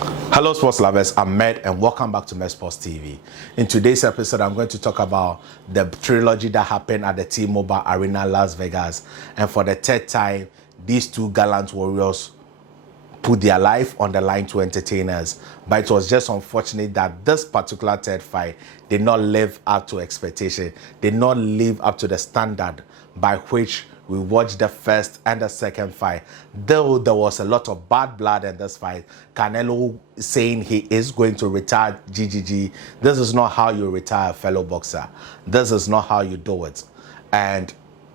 Hello sports lovers, I'm Med and welcome back to Med Sports TV. In today's episode, I'm going to talk about the trilogy that happened at the T-Mobile Arena, Las Vegas. And for the third time, these two gallant warriors put their life on the line to entertain us. But it was just unfortunate that this particular third fight did not live up to expectation, did not live up to the standard by which we watched the first and the second fight. Though there was a lot of bad blood in this fight, Canelo saying he is going to retire GGG. This is not how you retire a fellow boxer. This is not how you do it. And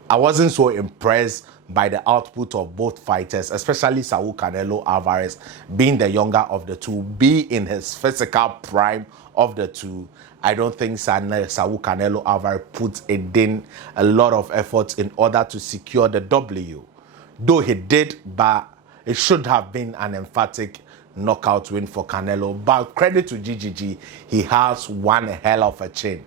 I wasn't so impressed by the output of both fighters, especially Saul Canelo Alvarez, being the younger of the two, be in his physical prime of the two. I don't think Saul Canelo Alvarez put in a lot of effort in order to secure the W. Though he did, but it should have been an emphatic knockout win for Canelo. But credit to GGG, he has one hell of a chin.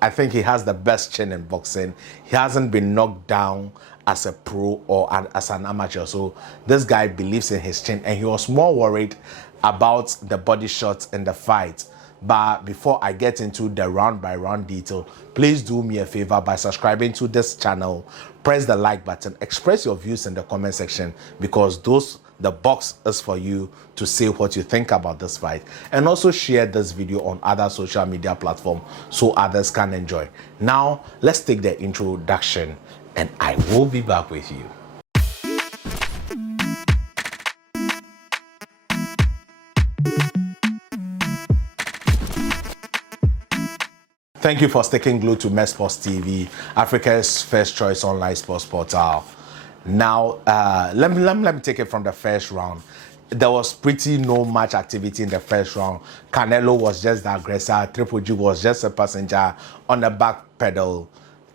I think he has the best chin in boxing. He hasn't been knocked down as a pro or as an amateur. So this guy believes in his chin, and he was more worried about the body shots in the fight. But before I get into the round-by-round detail, please do me a favor by subscribing to this channel. Press the like button. Express your views in the comment section, because the box is for you to say what you think about this fight. And also share this video on other social media platforms so others can enjoy. Now, let's take the introduction, and I will be back with you. Thank you for sticking glued to Med Sports TV, Africa's first choice online sports portal. Now, let me take it from the first round. There was pretty no much activity in the first round. Canelo was just the aggressor. Triple G was just a passenger on the back pedal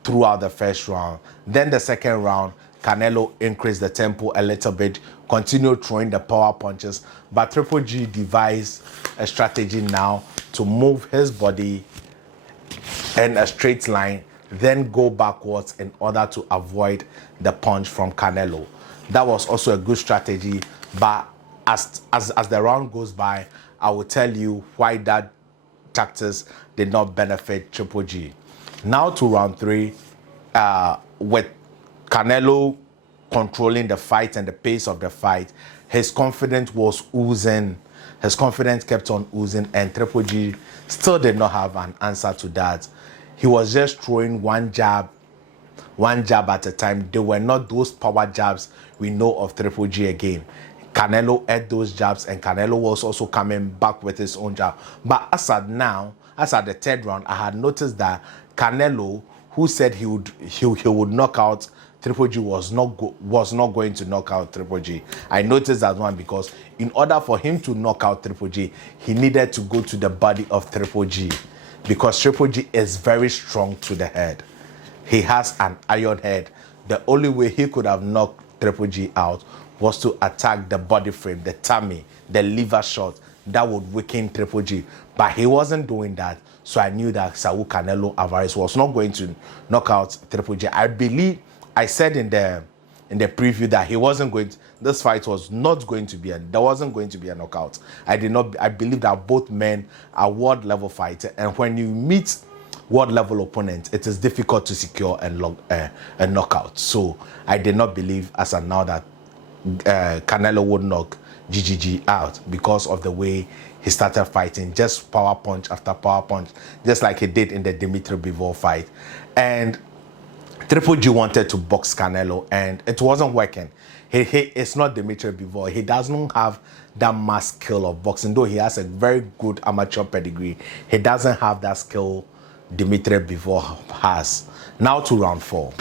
throughout the first round. Then the second round, Canelo increased the tempo a little bit, continued throwing the power punches, but Triple G devised a strategy now to move his body in a straight line, then go backwards in order to avoid the punch from Canelo. That was also a good strategy, but as the round goes by, I will tell you why that tactics did not benefit Triple G. Now to round three, with Canelo controlling the fight and the pace of the fight, his confidence was oozing. His confidence kept on oozing, and Triple G still did not have an answer to that. He was just throwing one jab at a time. They were not those power jabs we know of Triple G again. Canelo ate those jabs, and Canelo was also coming back with his own jab. But as at the third round, I had noticed that Canelo, who said he would knock out Triple G, was not going to knock out Triple G. I noticed that one because in order for him to knock out Triple G, he needed to go to the body of Triple G, because Triple G is very strong to the head. He has an iron head. The only way he could have knocked Triple G out was to attack the body frame, the tummy, the liver shot that would weaken Triple G. But he wasn't doing that, so I knew that Saul Canelo Alvarez was not going to knock out Triple G. I believe I said in the preview that this fight was not going to be there wasn't going to be a knockout. I believe that both men are world level fighters, and when you meet world level opponents, it is difficult to secure a knockout. So I did not believe as of now that Canelo would knock GGG out because of the way he started fighting, just power punch after power punch, just like he did in the Dimitri Bivol fight. And Triple G wanted to box Canelo, and it wasn't working. It's not Dimitri Bivol. He doesn't have that much skill of boxing, though he has a very good amateur pedigree. He doesn't have that skill Dimitri Bivol has. Now to round four.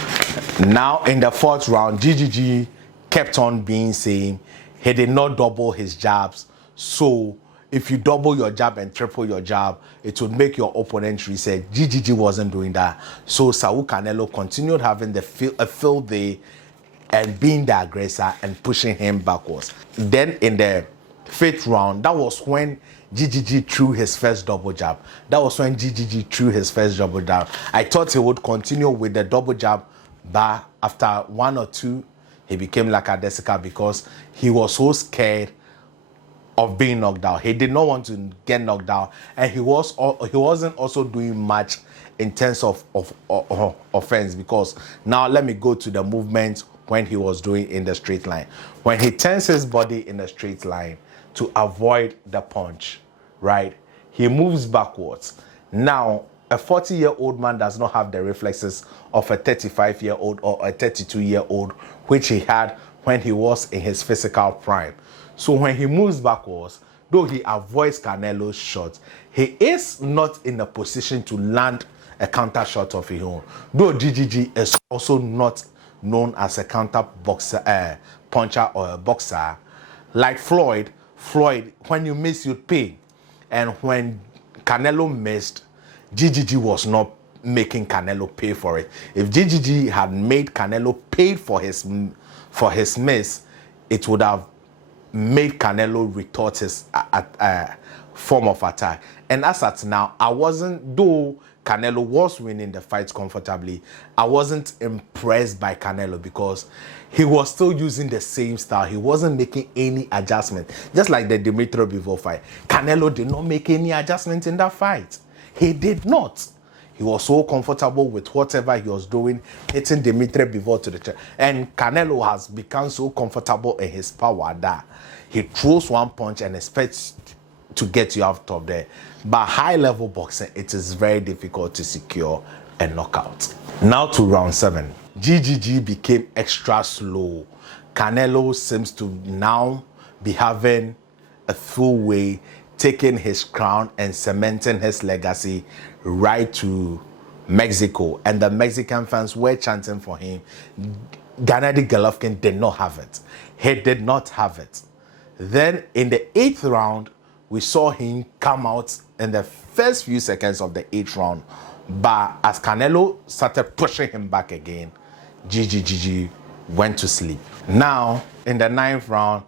Now in the fourth round, GGG kept on being same. He did not double his jabs. So if you double your jab and triple your jab, it would make your opponent reset. GGG wasn't doing that. So Saul Canelo continued having a field day and being the aggressor and pushing him backwards. Then in the fifth round, that was when GGG threw his first double jab. I thought he would continue with the double jab, but after one or two, he became lackadaisical because he was so scared of being knocked out. He did not want to get knocked out, and he wasn't also doing much in terms of offense, because now let me go to the movement when he was doing in the straight line. When he turns his body in the straight line to avoid the punch, right? He moves backwards. Now, a 40-year-old man does not have the reflexes of a 35-year-old or a 32-year-old, which he had when he was in his physical prime. So when he moves backwards, though he avoids Canelo's shot, he is not in a position to land a counter shot of his own. Though GGG is also not known as a counter boxer, puncher or a boxer, like Floyd, when you miss, you pay. And when Canelo missed, GGG was not making Canelo pay for it. If GGG had made Canelo pay for his miss, it would have made Canelo retort his form of attack. And as at now, though Canelo was winning the fight comfortably, I wasn't impressed by Canelo because he was still using the same style. He wasn't making any adjustment. Just like the Dimitri Bivol fight, Canelo did not make any adjustment in that fight. He did not. He was so comfortable with whatever he was doing, hitting Dimitri Bivol to the chest. And Canelo has become so comfortable in his power that he throws one punch and expects to get you out of there. But high-level boxing, it is very difficult to secure a knockout. Now to round 7. GGG became extra slow. Canelo seems to now be having a full way, taking his crown and cementing his legacy right to Mexico. And the Mexican fans were chanting for him. Gennady Golovkin did not have it. He did not have it. Then in the 8th round, we saw him come out in the first few seconds of the 8th round. But as Canelo started pushing him back again, GGG went to sleep. Now, in the 9th round,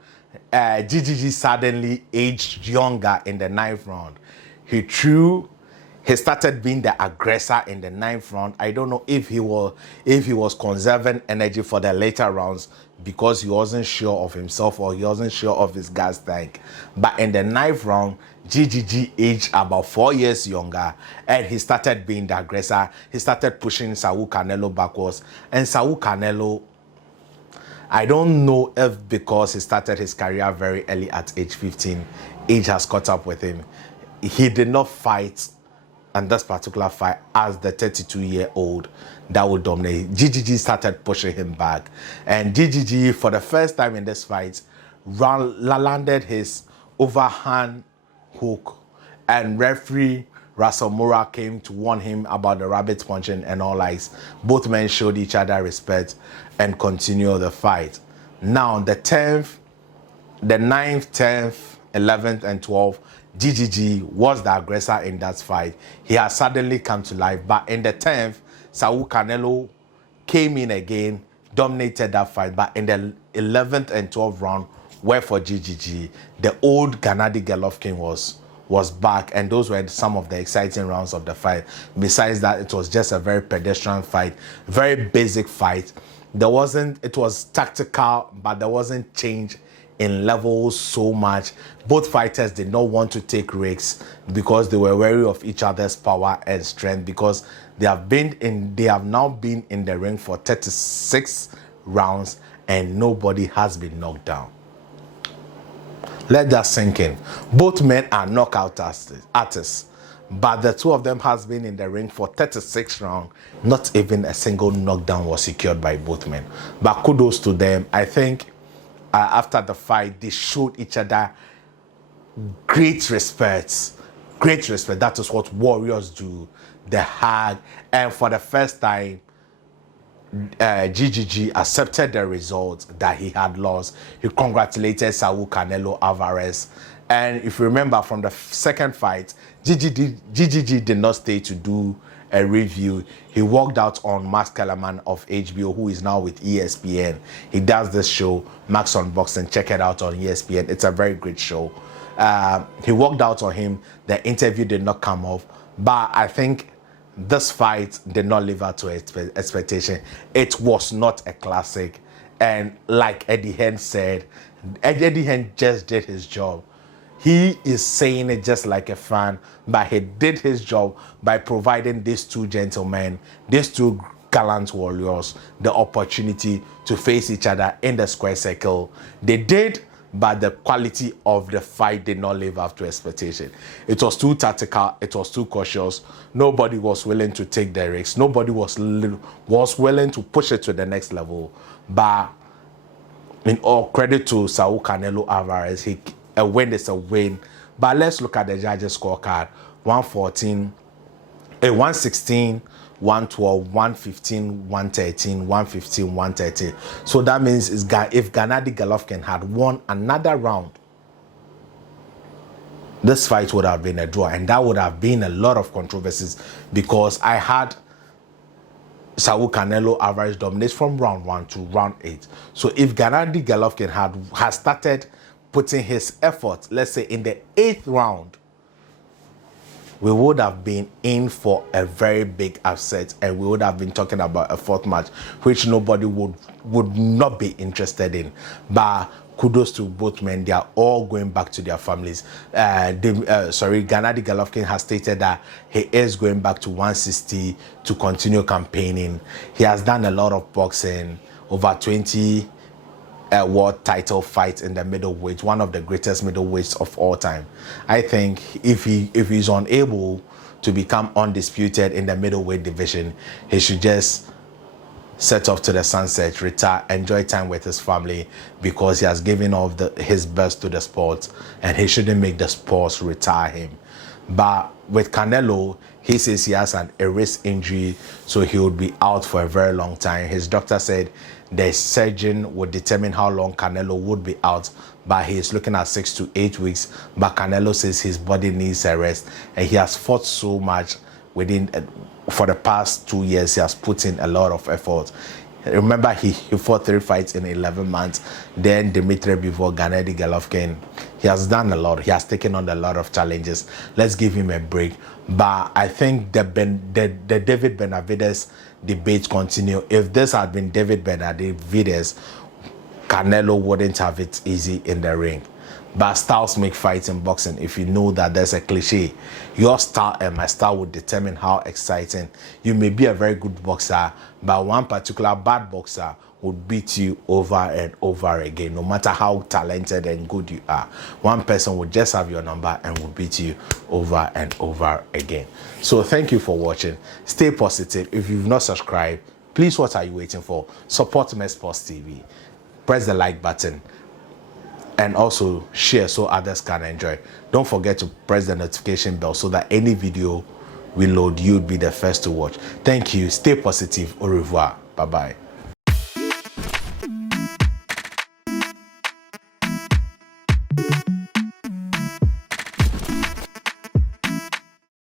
GGG suddenly aged younger in the 9th round. He started being the aggressor in the 9th round. I don't know if he was conserving energy for the later rounds because he wasn't sure of himself or he wasn't sure of his gas tank. But in the 9th round, GGG aged about 4 years younger and he started being the aggressor. He started pushing Saul Canelo backwards. And Saul Canelo, I don't know if because he started his career very early at age 15, age has caught up with him. He did not fight in this particular fight as the 32-year-old that would dominate. GGG started pushing him back. And GGG, for the first time in this fight, landed his overhand hook. And referee Russell Mura came to warn him about the rabbit punching and all lies. Both men showed each other respect and continued the fight. Now, the 9th, 10th, 11th, and 12th, GGG was the aggressor in that fight. He has suddenly come to life. But in the 10th, Saul Canelo came in again, dominated that fight. But in the 11th and 12th round were for GGG. The old Gennady Golovkin was back, and those were some of the exciting rounds of the fight. Besides that, it was just a very pedestrian fight, very basic fight. It was tactical, but there wasn't change in levels so much. Both fighters did not want to take risks because they were wary of each other's power and strength, because they have now been in the ring for 36 rounds and nobody has been knocked down. Let that sink in. Both men are knockout artists, but the two of them has been in the ring for 36 rounds. Not even a single knockdown was secured by both men. But kudos to them. I think after the fight, they showed each other great respect. Great respect. That is what warriors do. The hug. And for the first time, GGG accepted the result that he had lost. He congratulated Saul Canelo Alvarez. And if you remember from the second fight, GGG did not stay to do a review. He walked out on Max Kellerman of HBO, who is now with ESPN. He does this show, Max on Boxing. Check it out on ESPN. It's a very great show. He walked out on him. The interview did not come off. But I think this fight did not live up to expectation. It was not a classic. And like Eddie Hearn said, Eddie Hearn just did his job. He is saying it just like a fan, but he did his job by providing these two gentlemen, these two gallant warriors, the opportunity to face each other in the square circle. They did, but the quality of the fight did not live up to expectation. It was too tactical, it was too cautious. Nobody was willing to take the risks. Nobody was willing to push it to the next level. But in all credit to Saul Canelo Alvarez, a win is a win. But let's look at the judges' scorecard. 114, 116, 112, 115, 113, 115, 113. So that means if Gennady Golovkin had won another round, this fight would have been a draw, and that would have been a lot of controversies, because I had Saul Canelo Alvarez dominates from round 1 to round 8. So if Gennady Golovkin has started putting his effort, let's say in the 8th round, we would have been in for a very big upset, and we would have been talking about a 4th match, which nobody would not be interested in. But kudos to both men. They are all going back to their families. Gennady Golovkin has stated that he is going back to 160 to continue campaigning. He has done a lot of boxing, over 20 world title fights in the middleweight, one of the greatest middleweights of all time. I think if he's unable to become undisputed in the middleweight division, he should just set off to the sunset, retire, enjoy time with his family, because he has given all his best to the sport, and he shouldn't make the sport retire him. But with Canelo, he says he has a wrist injury, so he would be out for a very long time. His doctor said the surgeon would determine how long Canelo would be out, but he is looking at 6 to 8 weeks. But Canelo says his body needs a rest, and he has fought so much for the past 2 years. He has put in a lot of effort. Remember, he fought 3 fights in 11 months. Then Dimitri before Gennady Golovkin. He has done a lot. He has taken on a lot of challenges. Let's give him a break. But I think the David Benavidez debate continue. If this had been David Benavidez, Canelo wouldn't have it easy in the ring. But styles make fights in boxing. If you know that there's a cliche, your style and my style would determine how exciting. You may be a very good boxer, but one particular bad boxer would beat you over and over again, no matter how talented and good you are. One person would just have your number and will beat you over and over again. So thank you for watching. Stay positive. If you've not subscribed, please, what are you waiting for? Support Sports TV. Press the like button, and also share so others can enjoy. Don't forget to press the notification bell so that any video we load, you'd be the first to watch. Thank you. Stay positive. Au revoir. Bye-bye.